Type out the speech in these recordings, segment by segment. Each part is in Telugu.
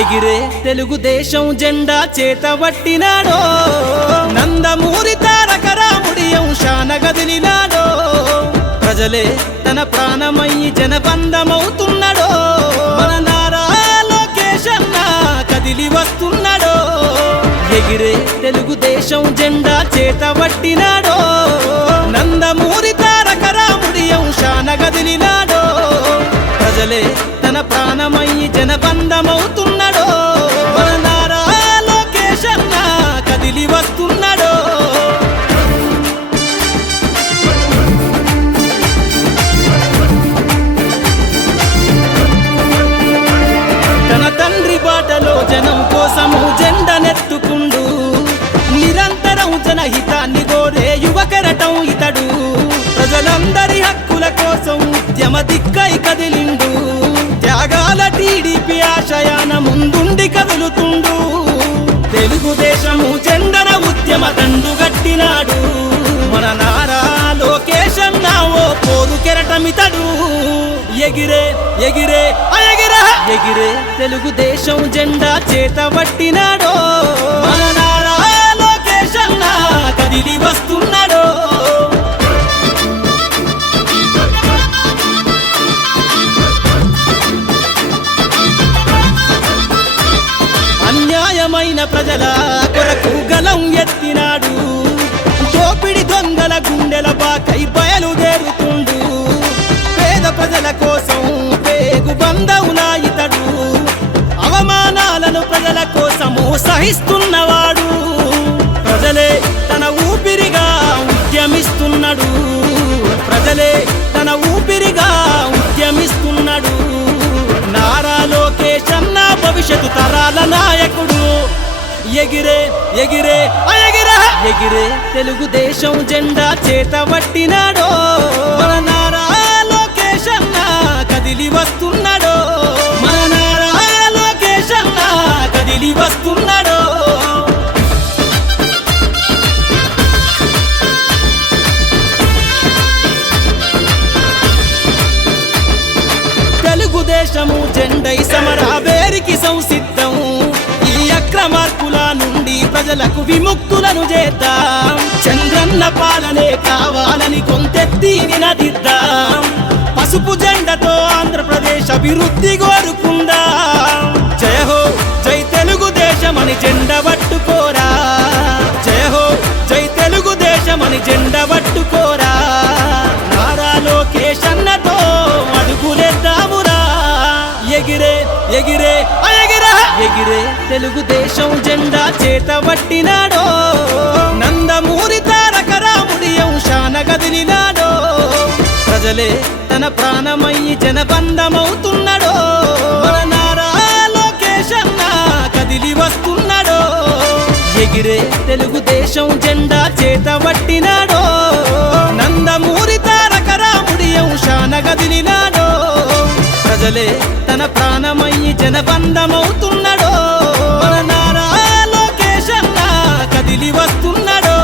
ఎగిరే తెలుగుదేశం జెండా చేతబట్టినాడో, నందమూరి తారక రాముడి అంశాన గదిలినాడో, ప్రజలే తన ప్రాణమయ్యి జనబంధమవుతున్నాడో, మన నారా లోకేష్ అన్న కదిలి వస్తున్నాడో, ఎగిరే తెలుగుదేశం జెండా చేతబట్టినాడో, నందమూరి తారక రాముడి అంశాన గదిలినాడో, ప్రజలే తన ప్రాణమయ్యి జనబంధమవుతున్నాడో, మన నారా లోకేష్ అన్న కదిలి వస్తున్నాడో. తన తండ్రి బాటలో జనం కోసము జెండనెత్తుకుండు, నిరంతరం జనహితాన్ని కోరే యువకరటం ఇతడు, ప్రజలందరి హక్కుల కోసం ఉద్యమ దిక్కై కదిలిండు, త్యాగాల టీడీపీ ఆశయాన ముందుండి కదులుతుండు, తెలుగుదేశము జెండన ఉద్యమ దండు గట్టినాడు, మన నారా లోకేష్ అన్న ఓ పోరు కెరటమితడు, ఎగిరే ఎగిరే ఎగిరే ఎగిరే తెలుగుదేశం జెండా చేతబట్టినాడో, మన నారా లోకేష్ అన్న కదిలి వస్తున్నాడో. అన్యాయమైన ప్రజల కొరకు గలం ఎత్తినాడు, దోపిడి దొంగల గుండెల బాకై బయలుదేరుతుండు, పేద ప్రజల కోసం పేగు బంధవులా ఇతడు, అవమానాలను ప్రజల కోసము సహిస్తున్నవాడు, ప్రజలే తన ఊపిరిగా ఉద్యమిస్తున్నాడు, ప్రజలే తన ఊపిరిగా ఉద్యమిస్తున్నాడు, నారా లోకేష్ అన్న భవిష్యత్తు తరాల నాయకుడు, ఎగిరే ఎగిరే ఎగిరే ఎగిరే తెలుగుదేశం జెండా చేతబట్టినాడో, మన నారా లోకేష్ అన్న కదిలి వస్తున్నాడో, మన నారా లోకేష్ అన్న కదిలి వస్తున్నాడో. తెలుగుదేశము జెండై సమరావేరికి సంసిద్ధం, ఈ అక్రమార్కుల నుండి ప్రజలకు విముక్తులను చేద్దాం, చంద్రన్న పాలనే కావాలని కొంతెత్తి నినదిద్దాం, పసుపు జెండతో ఆంధ్రప్రదేశ్ అభివృద్ధి కోరుకుందాం, జయ హో జై తెలుగుదేశం అని జెండ పట్టుకోరా, జయ హో జై తెలుగుదేశం అని జెండ పట్టుకోరా, నారా లోకేష్ అన్నతో అడుగులేద్దామురా, ఎగిరే ఎగిరే ఎగిరే ఎగిరే తెలుగుదేశం జెండా చేతబట్టినాడో, నందమూరి తారక రాముడి అంశాన గదిలినాడో, ప్రజలే తన ప్రాణమయ్యి జనబంధమవుతున్నాడో, మన నారా లోకేష్ అన్న కదిలి వస్తున్నాడో, ఎగిరే తెలుగుదేశం జెండా చేతబట్టినాడో, నందమూరి తారక రాముడి అంశాన గదిలినాడో, ప్రజలే తన ప్రాణమయ్యి జనబంధమవుతున్నాడో, మన నారా లోకేష్ అన్న కదిలి వస్తున్నాడో,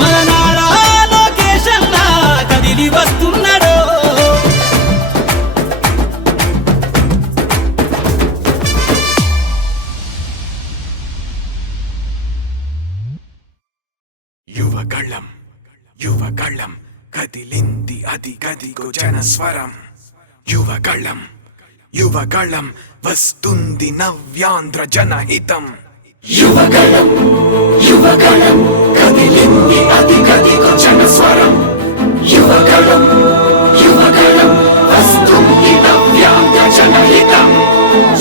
మన నారా లోకేష్ అన్న కదిలి వస్తున్నాడో. యువగళం యువగళం కదిలింది అది గదిగో జనస్వరం, యువగళం యువగళం వస్తుంది నవ్యాంధ్ర జనహితం, యువగళం యువగళం కదిలింది అది గదిగో జనస్వరం, యువగళం యువగళం వస్తుంది నవ్యాంధ్ర జనహితం.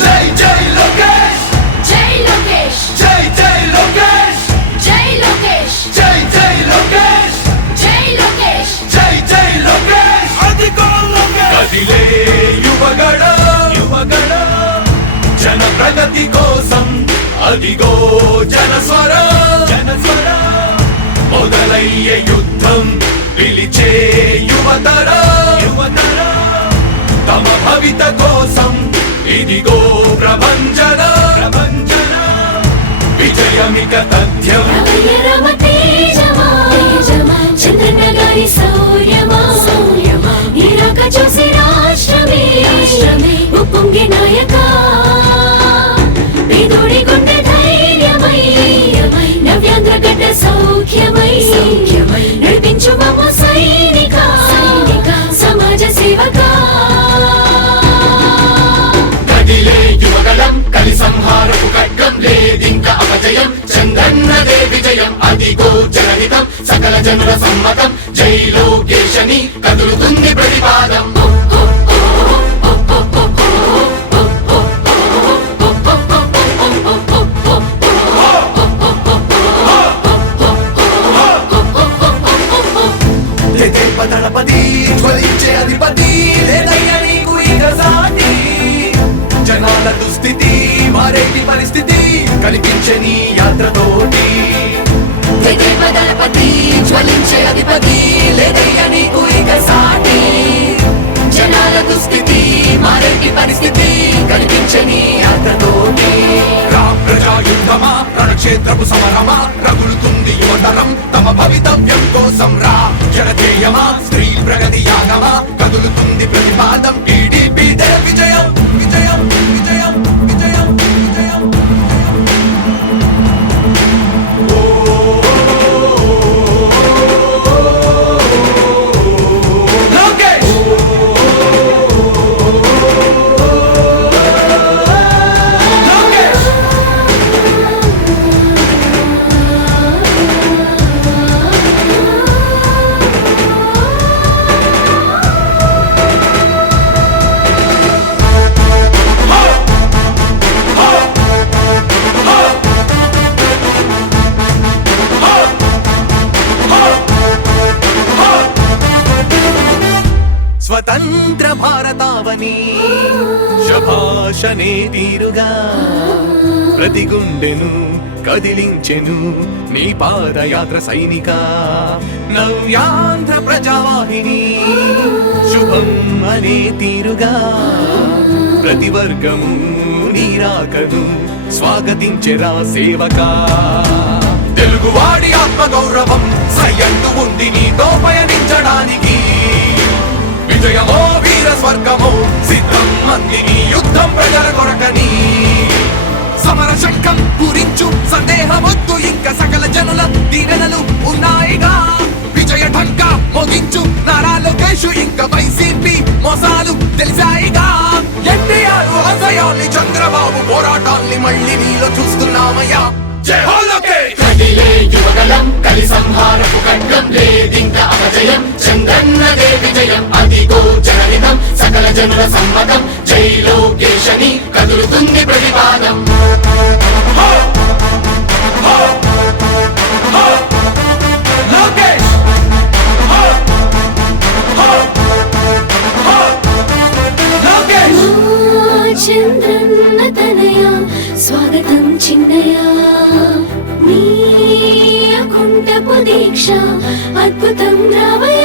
జై జై లోకేష్ జై లోకేష్ జై జై లోకేష్ జై లోకేష్ జై జై లోకేష్ జై లోకేష్ జై జై లోకేష్ అదిగో లోకేష్ కదిలే యువగళం యువగళం జన ప్రగతి కోసం అదిగో జనస్వరం జనస్వరం, మొదలయ్యే యుద్ధం పిలిచే యువతరం యువతరం, తమ భవిత కోసం ఇదిగో ప్రభంజనం ప్రభంజనం, విజయమిక తథ్యం. రమ తేజమా చంద్రన్న గారి సౌర్యమా నీరాక చూసి రాష్ట్రమే ఉప్పొంగే నాయక విజయం అదిగో జనహితం సకల జనుల సమ్మతం జై లోకేశని కదులుతుంది ప్రతిపాదం దళపతి జ్వలించే అధిపతి లేదయ్య నీకు ఇక సాటి జనాల దుస్థితి మారేటి పరిస్థితి కనిపించే నీ యాత్రతోటి దళపతి జ్వలించే అధిపతి లేదయ్య నీకు ఇక సాటి జనాల దుస్థితి మారేటి పరిస్థితి కనిపించే నీ యాత్రతోటి రా ప్రజా యుద్ధమా రణక్షేత్రపు సమరమా రగులుతుంది యువతరం తమ భవితవ్యం కోసం రా జనజేయమా స్త్రీ ప్రగతి యాగమా కదులుతుంది ప్రతిపాదం టీడీపీ విజయం విజయం విజయం విజయం విజయం లోకేష్ లోకేష్ స్వతంత్ర భారతావని శభాషనే తీరుగా ప్రతి గుండెను కదిలించెను నీ పాదయాత్ర సైనిక నవ్యాంధ్ర ప్రజావాహిని శుభం అనే తీరుగా ప్రతి వర్గము నీరాకను స్వాగతించెరా సేవకా తెలుగువాడి ఆత్మగౌరవం సయ్యందు ఉంది నీతో పయనించడానికి విజయమో వీర స్వర్గమో సిద్ధం మందిని యుద్ధం ప్రజల కొరకని సమర శంఖం పూరించు సందేహమొద్దు ఇంకా సకల జనుల దీవెనలు ఉన్నాయిగా విజయ ఢంకా మోగించు నారా లోకేష్ ఇంకా వైసీపీ మోసాలు తెలిసాయిగా ఎన్టీఆర్ ఆశయాల్ని చంద్రబాబు పోరాటాల్ని మళ్ళీ నీలో చూస్తున్నామయ్యా జై హో లోకేష్ కదిలే యువగలం కలి సంహారపు ఖడ్గం లేదింక అపజయం చంద్రన్నదే విజయం అదిగో జనహితం సకల జనుల సమ్మతం జై లోకేశని కదులుతుంది ప్రతిపాదం లోకేష్ లోకేష్ చంద్రన్న తనయ స్వాగతం చిన్నయ నీ అకుంఠపు దీక్ష అద్భుతం రావయ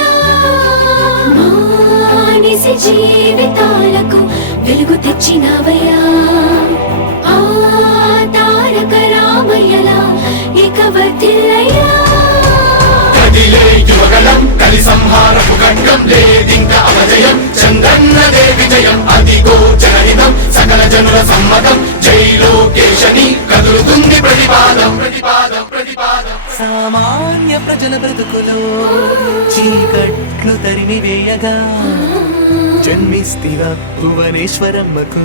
మానిసి జీవితాలకు వెలుగు తెచ్చినవయ్యా ఆ తారక రామయ్యలా ఇక వర్ధిల్లయ్యా కదిలే యువగలం కలి సంహారపు ఖడ్గం లేదింక అపజయం చంద్రన్నదే విజయం అదిగో జనహితం సకల జనుల సమ్మతం జై లోకేశని కదులుతుంది ప్రతిపాదం ప్రతిపాదం ప్రతిపాదం సామాన్య ప్రజల బ్రతుకులో చీకట్లు తరిమి వేయగా జన్మిస్తివా భువనేశ్వరమ్మకు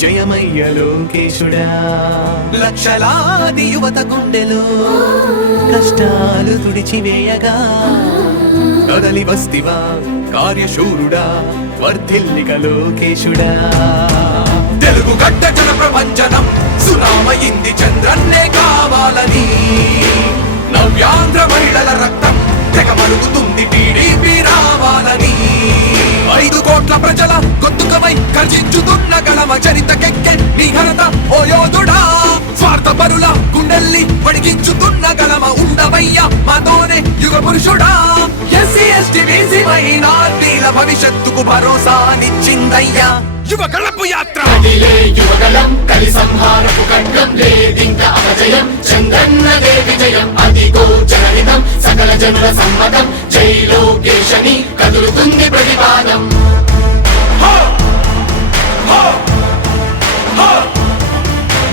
జయమయ్య లోకేశుడా లక్షలాది యువత గుండెలో కష్టాలు తుడిచివేయగా కదలి వస్తివా కార్యశూరుడా వర్ధిల్లిక లోకేశుడా తెలుగు గడ్డ జన ప్రపంచనం సునామయింది చంద్రన్నే కావాలని నవ్యాంధ్ర మహిళల రక్తం తెగ మరుగుతుంది టీడీపీ రావాలని 5 కోట్ల ప్రజల గొంతుకమై గర్జించుతున్న గళమ చరితకెక్కె నీ ఘనత ఓ యోధుడా స్వార్థ పరుల గుండెల్ని వడిగించుతున్న గళమ ఉండవయ్యా మాతోనే యుగ పురుషుడా ఎస్సీ ఎస్టీ బీసీ మైనార్టీల భవిష్యత్తుకు భరోసానిచ్చిందయ్యా యువ గళపు యాత్ర కదిలే యువగలం కలి సంహారపు ఖడ్గం లేదింక అపజయం చంద్రన్నదే విజయం అదిగో జనహితం సకల జనుల సమ్మతం జై లోకేశని కదులుతుంది ప్రతిపాదం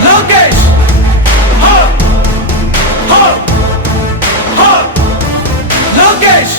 లోకేష్ లోకేష్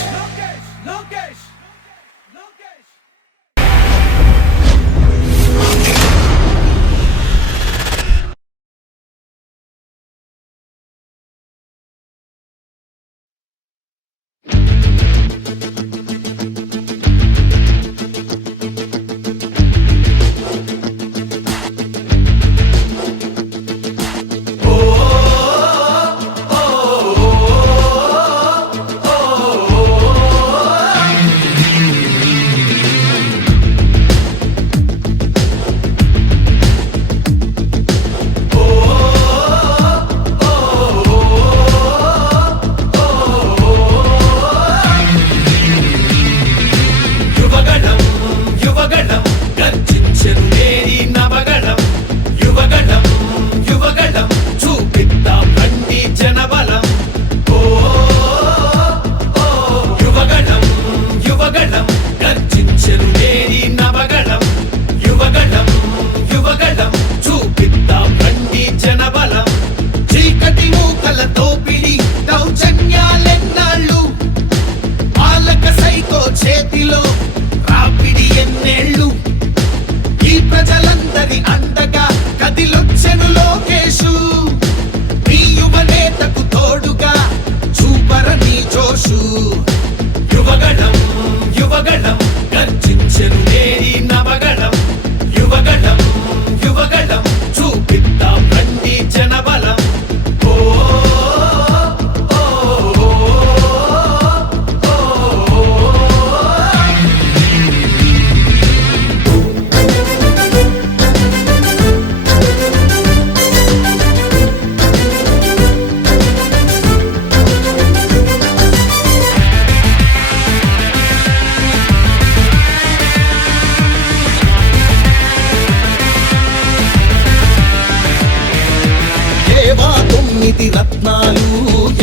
రత్నాలు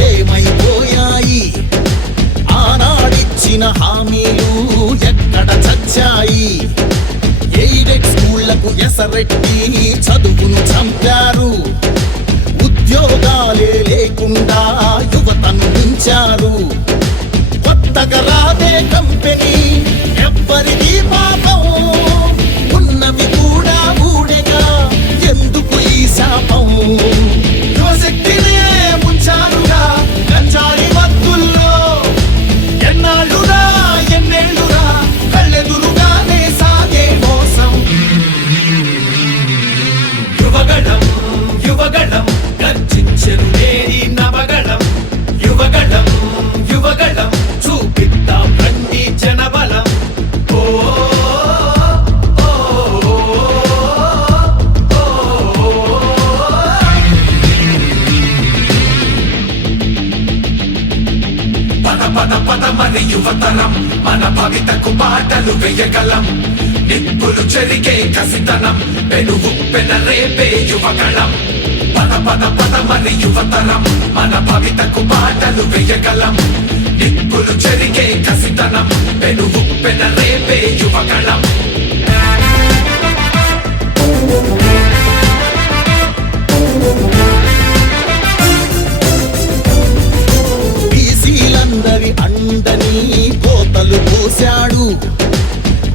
ఏమైపోయాయి? ఆనాడిచ్చిన హామీలు ఎక్కడ చచ్చాయి? ఎయిడెడ్ స్కూళ్లకు ఎసరెట్టి చదువును చంపారు. ఉద్యోగాలే లేకుండా యువతను మించారు. కొత్తగా రాదే కంపెనీ ఎవ్వరిది పాపం, ఉన్నవి కూడా ఊడెగా ఎందుకు ఈ శాపం? యువశక్తినే ముంచారుగా గంజాయి మత్తుల్లో, ఎన్నాళ్ళురా ఎన్నేళ్ళురా కళ్ళెదురుగానే సాగే మోసం. యువగళం యువగళం గర్జించెను నేరి నవగళం. యువగళం యువగళం చూపిద్దాం రండి జనబలం. ఓ పద పద మరి యువతరం, మన భవితకు బాటలు వేయగలం. నిప్పులు చెరిగే కసితనం, పెనుగు పెనరేపే యువగళం. పద పద పద మరి యువతరం, మన భవితకు బాటలు వేయగలం. నిప్పులు చెరిగే కసితనం, పెనుగు పెనరేపే యువగళం. బీసీలందరి అండని కోతలు పోశాడు.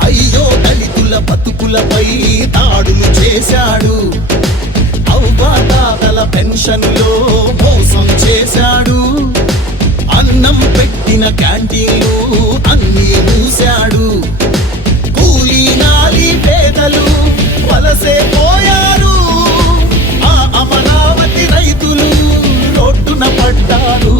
అయ్యో దళితుల బతుకులపై దాడులు చేశాడు. అవ్వాతాతల పెన్షన్లో మోసం చేశాడు. అన్నం పెట్టిన క్యాంటీన్లు అన్నీ మూశాడు. కూలీ నాలి పేదలు వలసే పోయారు. ఆ అమరావతి రైతులు రోడ్డున పడ్డారు.